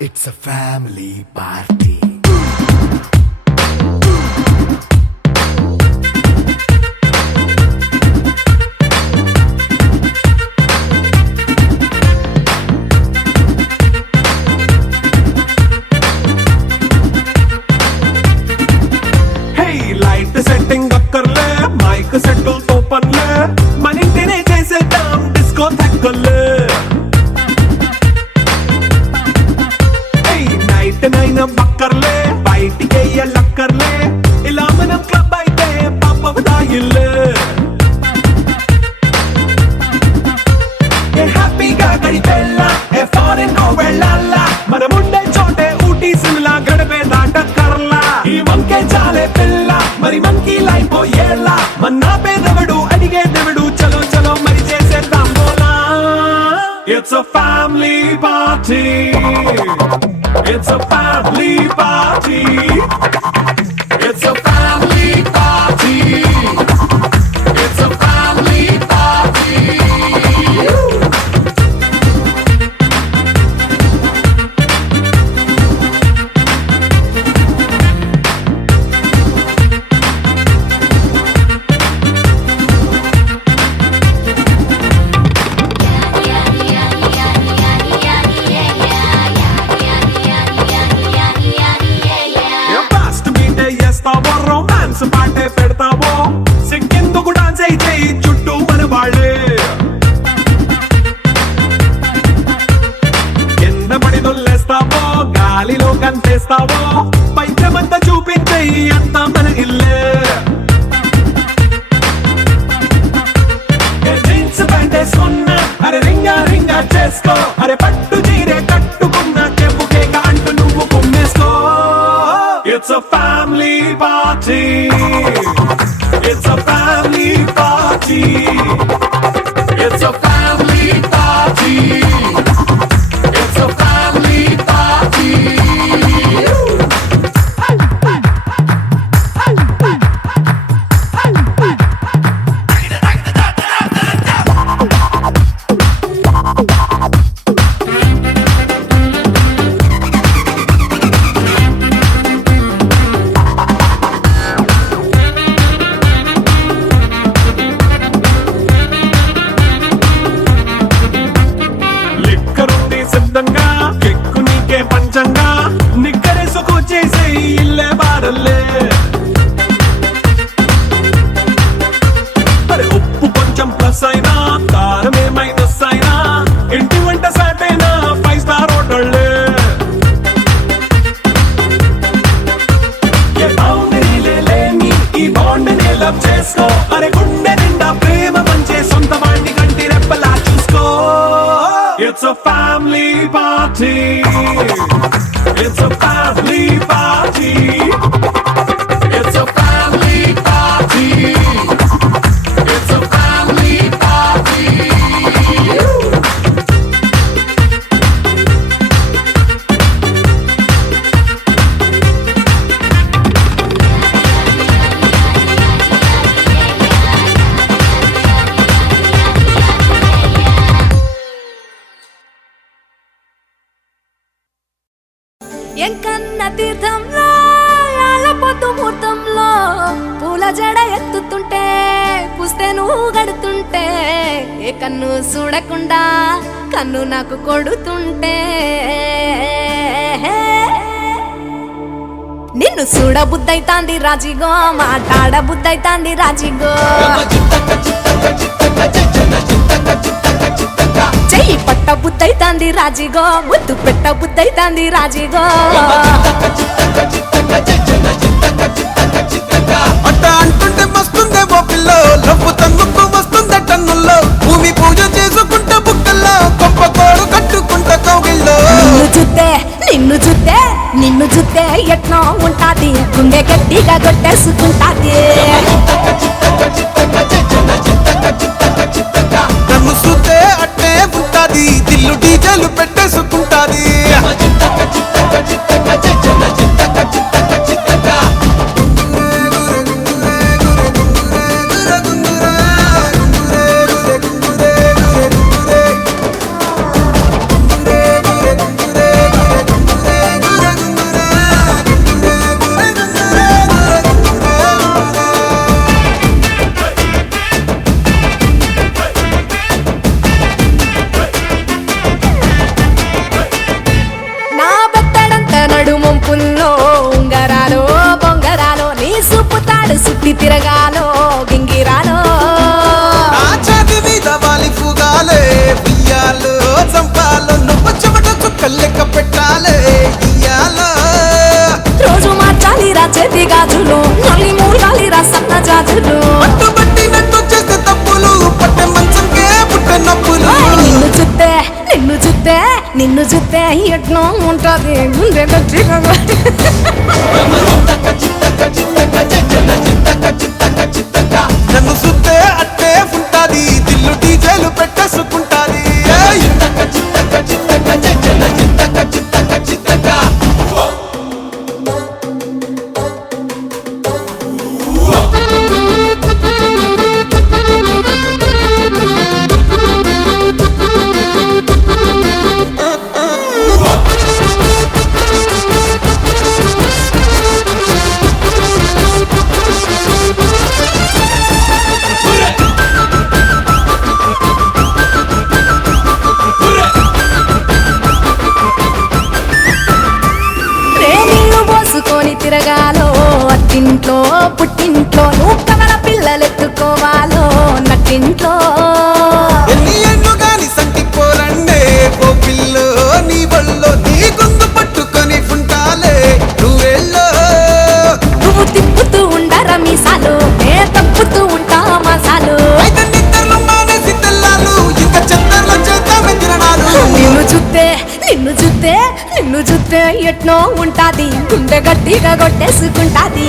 It's a family party. Hey, light setting అక్కర్లే మైక్ సెట్టులతో పనులే మన ఇంటినే చేసేద్దాం డిస్కో థెక్కలే నైన్ బక్కర్లే బయటికి లక్కర్లే ఇలా మనం క్లబ్ అయితే పాపదాయిల్లే హ్యాపీగా గడిపెళ్ళ ఏ ఫారెన్ నో వెళ్ళాల మనముండే చోటే ఊటీ సిమ్లా గడిపే దాటక్కర్లా ఈ వంకే చాలే పిల్ల మరి మంకీ లైఫ్ ఏళ్ళ మన్నా పేదవడు అడిగే దేవుడు చలో చలో మరి చేసేద్దాం బోలా it's a family party It's a family party. It's a family party. It's a family party. Romance పాటే పెడతావో సిగ్గెందుకు డాన్స్ అయితే చుట్టూ మన వాళ్ళే కింద పడి దొల్లేస్తావో గాలిలో కంటేస్తావో పైత్యమంతా చూపించే అంతా మన ఇల్లే జీన్స్ ప్యాంటేసుకున్నా అరే రింగా రింగా చేసుకో అరే పట్టు చీరే కట్టుకున్నా చెప్పు కేక అంటూ నువ్వు కుమ్మేసుకో It's a family party. It's a family party. It's a family party. It's a family party. Enkanna తీర్థంలో పొద్దు ముహూర్తంలో పూల జడ ఎత్తుతుంటే పుస్తే నువ్వు గడుతుంటే ఏ కన్ను చూడకుండా కన్ను నాకు కొడుతుంటే నిన్ను చూడ బుద్ధైతాంది రాజిగో మాట్లాడ బుద్ధైతాంది రాజిగో చెయ్యి పట్ట బుద్ధైతాంది రాజిగో ముద్దు పెట్ట బుద్ధైతాంది రాజిగో అట్ట అంటుంటే మస్తుందే ఓ పిల్లో లవ్వు తంగుకు వస్తుందే టన్నుల్లో భూమి పూజ చేసుకుంటా బుక్కల్లో గొప్ప కోడు కట్టుకుంటా కౌగిల్లో నిన్ను చూస్తే ఎట్నో ఉంటాది గుండె గట్టిగా కొట్టేసుకుంటాది నన్ను చూస్తే అట్టే ఉంటాది దిల్లు డీజేలు పెట్టేసుకుంటాది సుట్టి తిరగాలో గింగిరాలో చాటి మీద వాలి ఫుగాలే బియ్యాలు చంపాలో నువ్వు చెమట చుక్కలు లెక్క పెట్టాలే ఇయ్యాలో రోజు మార్చాలి రా చేతి గాజులు నల్లి మూలాలి రా సన్న జాజులు పట్టుబట్టినట్టు చేస్తే తప్పులు పట్టే మంచంకే పుట్టే నొప్పులు నిన్ను చూస్తే ఎట్నో ఉంటది గుండె గట్టిగా నన్ను చూస్తే అట్టే ఉంటాది దిల్లు డీజేలు పెట్టేసుకుంటాది తిరగాలో అత్తింట్లో పుట్టింట్లో నువ్వు కవల పిల్లలెత్తుకోవాలో నట్టింట్లో ఎన్ని ఎన్ను గాని సంటిపోరండే ఓ పిల్లో నీ వల్లో నీ గొంతు పట్టుకొని ఉంటాలే నువ్వెల్లో నువ్వు తిప్పుతూ ఉండరా మీసాలు నే తప్పుతూ ఉంటా మసాలు అయితే నిద్రలు మానేసి తెల్లాలు ఇంకా చెత్తర్లో చేద్దామే తిరణాలు నిన్ను చూస్తే ఎట్నో ఉంటాది గుండె గట్టిగా కొట్టేసుకుంటాది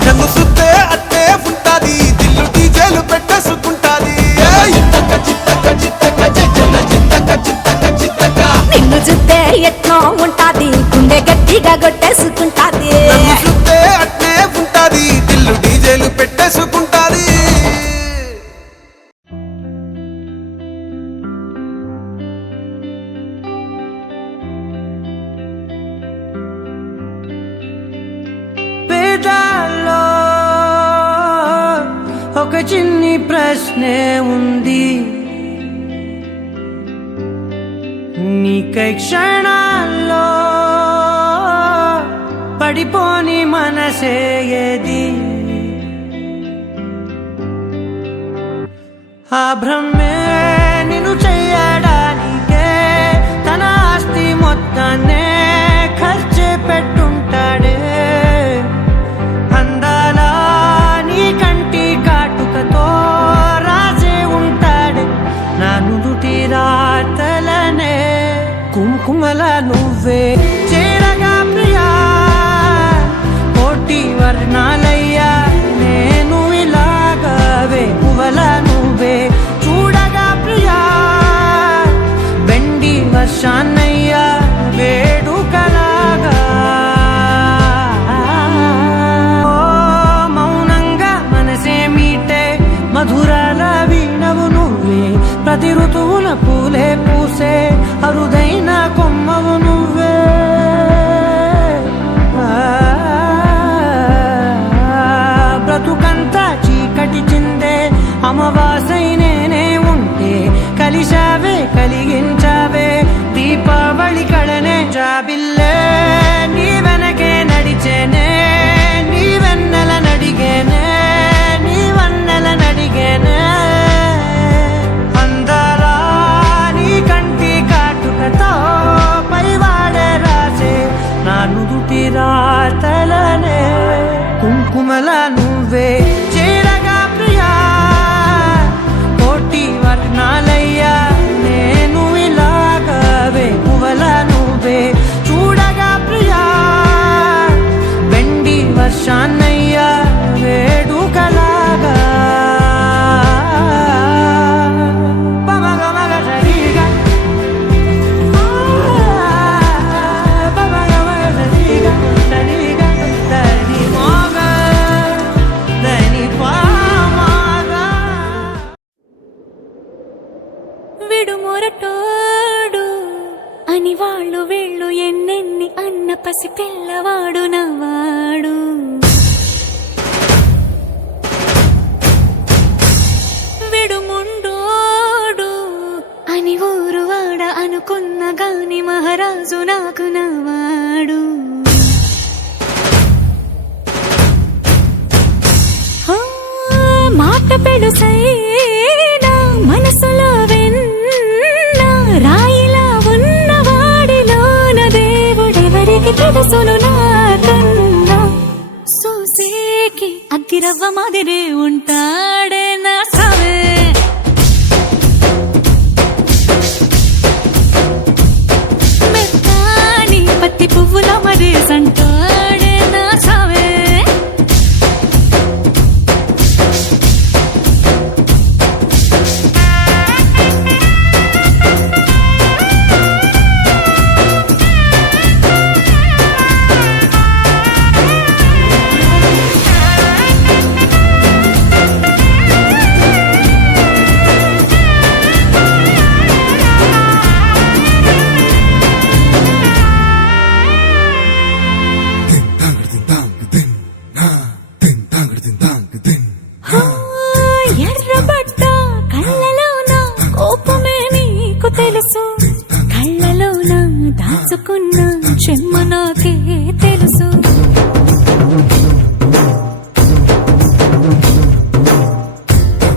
నన్ను చూస్తే అట్టే ఉంటాది దిల్లు డీజేలు పెట్టేసుకుంటాది నిన్ను చూస్తే ఎట్నో ఉంటాది గుండె గట్టిగా కొట్టేసుకుంటాది నన్ను చూస్తే అట్టే ఉంటాది దిల్లు డీజేలు పెట్టేసుకుంటాది ఒక చిన్ని ప్రశ్నే ఉంది నీకై క్షణాల్లో పడిపోని మనసే ఏది ఆ భ్రమే నిన్ను చెయ్యడానికే తన ఆస్తి మొత్తాన్నే ఖర్చు పెట్టుంటాడే అందాల నీ కంటి కాటుకతో రాజే ఉంటాడే నా నుదుటి రాతలనే కుంకుమల నువ్వే చేరగా ప్రియా కోటి వర్ణాలయ్యా నేను ఇలాగవే పువ్వల నువ్వే చూడగా ప్రియా బెండి వర్షాన్నయ్యా వేడుకలాగా మౌనంగా మనసే మీటే మధురాల వీణవు నువ్వే ప్రతి ఋతువుల పూలే పూసే పసి పిల్లవాడు నవ్వాడు. విడుముండోడు అని ఊరువాడ అనుకున్న గాని మహారాజు నాకు నవ్వాడు. మాట పెడుసైనా మనసులో వెన్న రాయిలా ఉన్నవాడిలోన దేవుడెవరికి తెలుసును నాకన్నా. సూసేకి అగ్గిరవ్వ మాదిరి ఉంటాడే నా సావే. మెత్తాని పత్తి పువ్వుల మరి సంటాడే నా సావే. ఎర్రబట్ట కళ్ళలోన కోపమే నీకు తెలుసు. కళ్ళలోన దాచుకున్న చెమ్మ నాకే తెలుసు.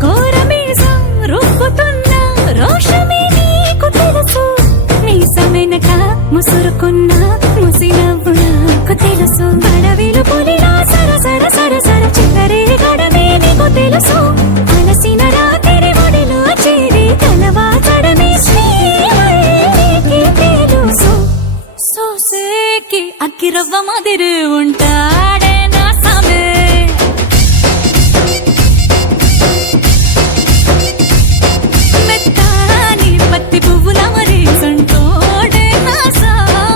కోరమీసం రుబ్బుతున్న రోషమే నీకు తెలుసు. మీసమెనక ముసురుకున్న ముసినవ్వు నాకు తెలుసు. అడవిలు పులిలా సరసర సరసర చిల్లరే గడమే నీకు తెలుసు. అలసిన రాత్రి ఒడిలో చేరి తలవాచడమే శ్రీవల్లికి తెలుసు. సోసేకి అగ్గిరవ్వ మాదిరి ఉంటాడే నా సామే. మెత్తాని పత్తి పువ్వుల మరి సంటోడే నా సామే.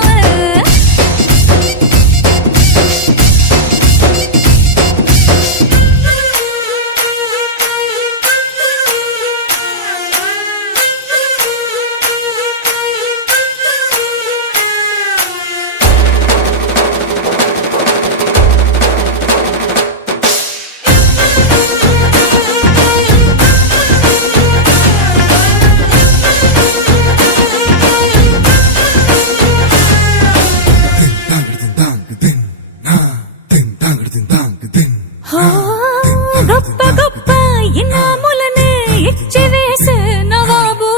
గొప్ప గొప్ప ఇనాములనే ఇచ్చి వేసే నవాబు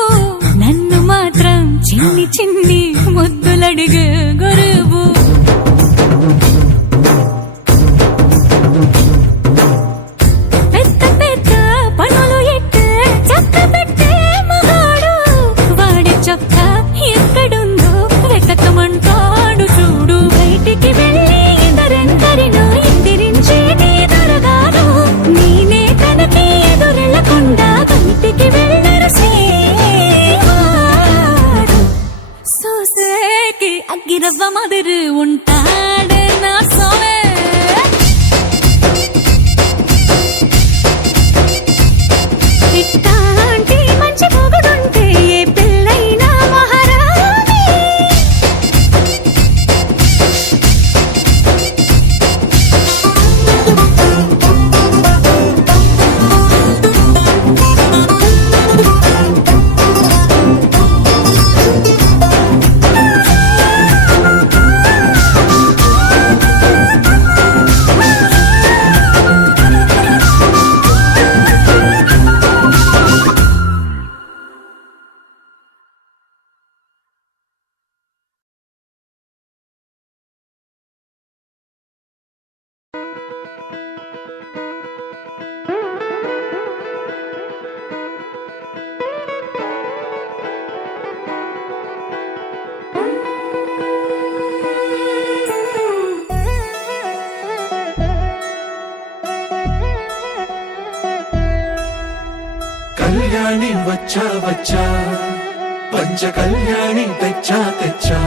నన్ను మాత్రం చిన్ని చిన్ని ముద్దులడిగే గురువు. పెద్ద పెద్ద పనులు ఎట్టే చక్క పెట్టే మగాడు. వాడి చొక్క ఎక్కడుందో వెతకమంటాడు చూడు. బయటికి వెళ్ళి ఇద్దరెందరినో ఎదిరించేది దొరగాను. నేనే తనకి ఎదురెళ్ళకుండా బయటికి వెళ్ళరు శ్రీవాడు. సోసేకి అగ్గిరవ్వ మాదిరి ఉంటాడే నా సోమే. ఇట్టాంటి మంచి పొగుడుంటే ఏ పిల్లైనా మహారాణి. కళ్యాణి వచ్చా వచ్చా పంచ కళ్యాణి తెచ్చా తెచ్చా.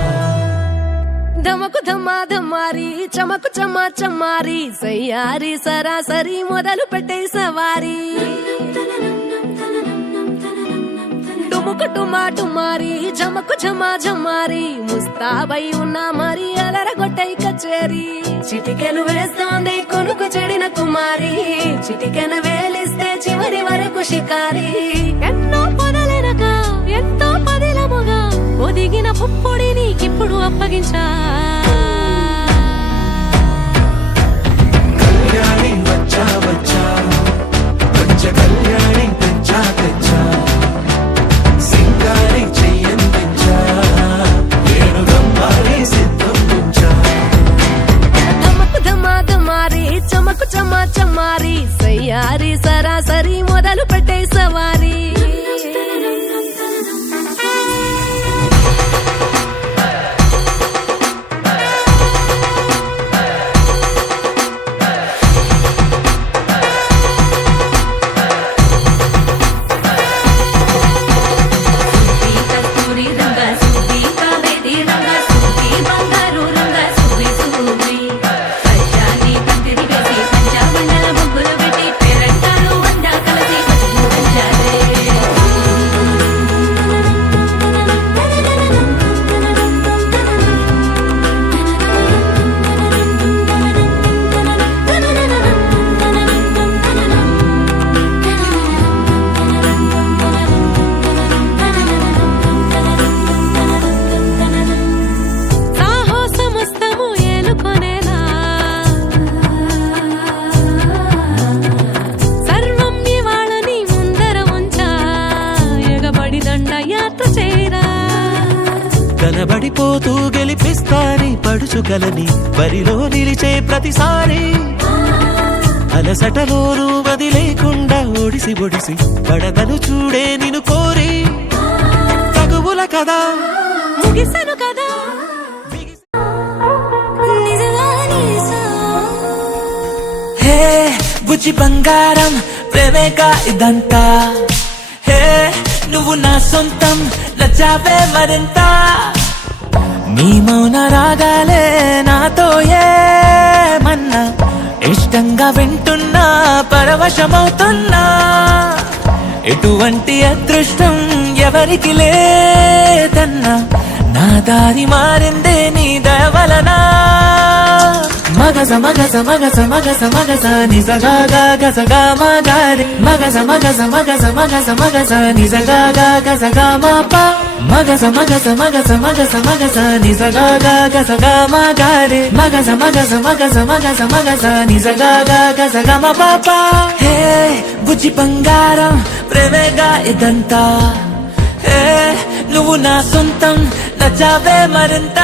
ధమకు ధమ్మా ధమ్మారి చమకు చమ్మా చమ్మారి సయ్యారి సరాసరి మొదలు పెట్టే సవారి. డుముకు టుముకు టుమా టుమారి జమకు జమా జమారి ముస్తాబై ఉన్నా మరి అలరగొట్టై కచేరి చిటికెలు వేస్తోంది కొనుకు చెడిన కుమారి చిటికెన వేలిస్తే చివరి వరకు షికారి ఎన్నో పొదలెనక ఎంతో పదిలముగా ఒదిగిన పుప్పొడి నీకిప్పుడు అప్పగించా కళ్యాణి వచ్చా వచ్చా పంచ కళ్యాణి తెచ్చా తెచ్చా సింగారి చెయ్యని తెచ్చా ఏడు గమ్మారి సిద్ధం ఉంచా దమకు దమా దమారి చమకు చమా చమారి సయ్యారి సరాసరి మొదలు పెట్టే సవారీ కస్తూరి రంగ సుబ్బి కావేరి రంగ సుబ్బి బంగారు రంగ సుబ్బి సుబ్బి పచ్చాని పందిరి వేసి పంచామండల ముగ్గులు పెట్టి పెరంటాలు వంద కలిసి పసుపు పంచాలే సాహో సమస్తము ఏలుకొనేలా సర్వం ఇవాళని ముందర ఉంచా ఎగబడి దండ యాత్ర చేరా కనబడిపోతూ గెలిపిస్తాని పడుచుగలని బరిలో నిలిచే ప్రతిసారి అలసటలోనూ వదిలేకుండా ఒడిసి ఒడిసి పడదను చూడే నిన్ను కోరి తగువుల కదా ముగిసను కదా హే బుజ్జి బంగారం ప్రేమేగా ఇదంతా హే నువ్వు నా సొంతం నచ్చావే మరింత నీ మౌన రాగాలే నాతో ఏమన్నా ఇష్టంగా వింటున్నా పరవశమవుతున్నా ఎటువంటి అదృష్టం ఎవరికి లేదన్నా నా దారి మారిందే నీ దయవలన మగస మగస మగస మగస మగస నిజగా గసగా మగారి మగస మగస మగస మగస మగస నిజగా గసగా మాప మగస మగస మగస మగస మగస నిజగా గసగా మగారి మగస మగస మగస మగస మగస నిజగా గసగా మా పాప హే బుజ్జి బంగారం ప్రేమేగా ఇదంతా హే నువ్వు నా సొంతం నచ్చావే మరింత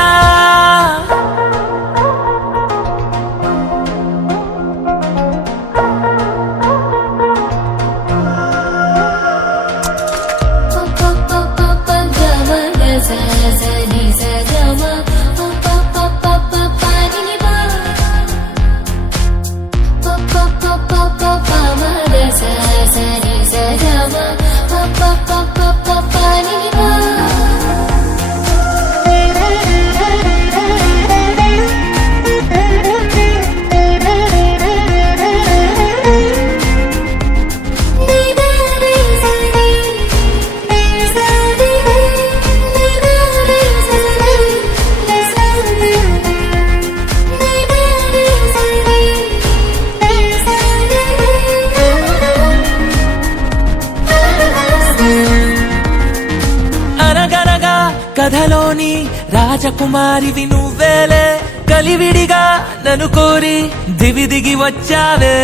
కథలోని రాజకుమారివి నువ్వేలే కలివిడిగా నన్ను కోరి దివి దిగి వచ్చావే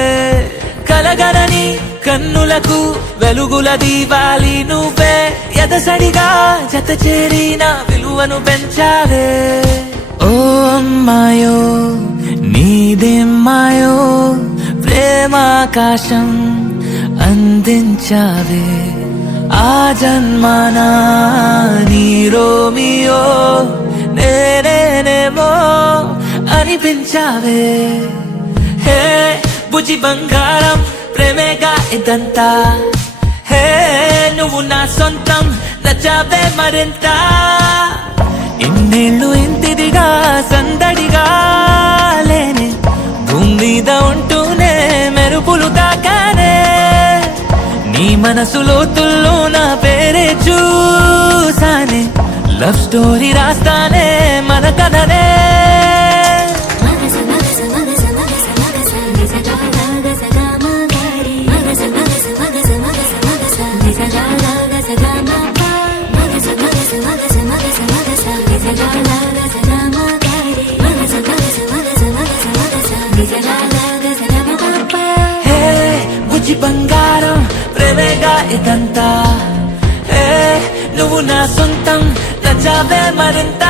కలగనని కన్నులకు వెలుగుల దీవాలి నువ్వే ఎదసడిగా జత చేరి నా విలువను పెంచావే ఓ అమ్మాయో నీదేమ్మాయో ప్రేమాకాశం అందించావే ఆ జన్మనా నీ రోమియో నేనేనేమో అనిపించావే హే బుజ్జి బంగారం ప్రేమేగా ఇదంతా హే నువ్వు నా సొంతం నచ్చావే మరింత ఇన్నేళ్ళు ఇంతిదిగా సందడిగా లేనే భూమి మీద ఉంటూనే మెరుపులు తాకానే నీ మనసు లోతుల్లో నా పేరే చూసానే లవ్ స్టోరీ రాస్తానే మన కథనే హే బుజ్జి బంగారం ప్రేమేగా ఇదంతా హే నువ్వు నా సొంతం నచ్చావే మరింత